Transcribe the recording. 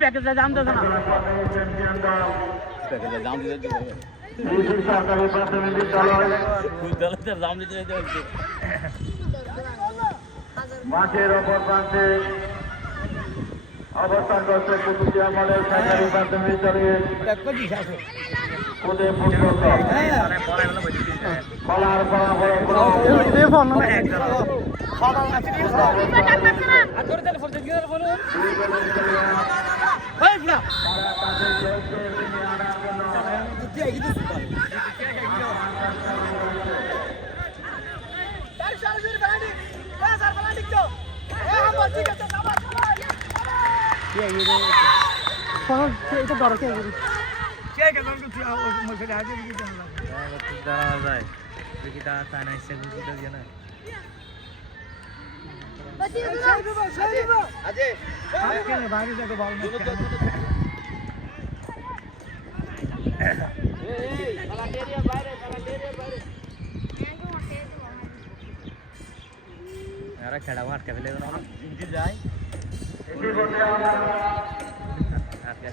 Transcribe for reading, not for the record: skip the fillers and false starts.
প্যাকেজে দাম দেন না প্যাকেজে দাম দিতে দিতে সরকারি প্রাথমিক বিদ্যালয় বিদ্যালয়ের দাম দিতে দিতে হচ্ছে মাঠের অপর প্রান্তে অবস্থান করছে কুতুবিয়া মডেল সরকারি প্রাথমিক বিদ্যালয়ের কোদে ফুটবল ক্লাব কলার এটা বড় কে খেলা আটকা ফেলে যায় আটকা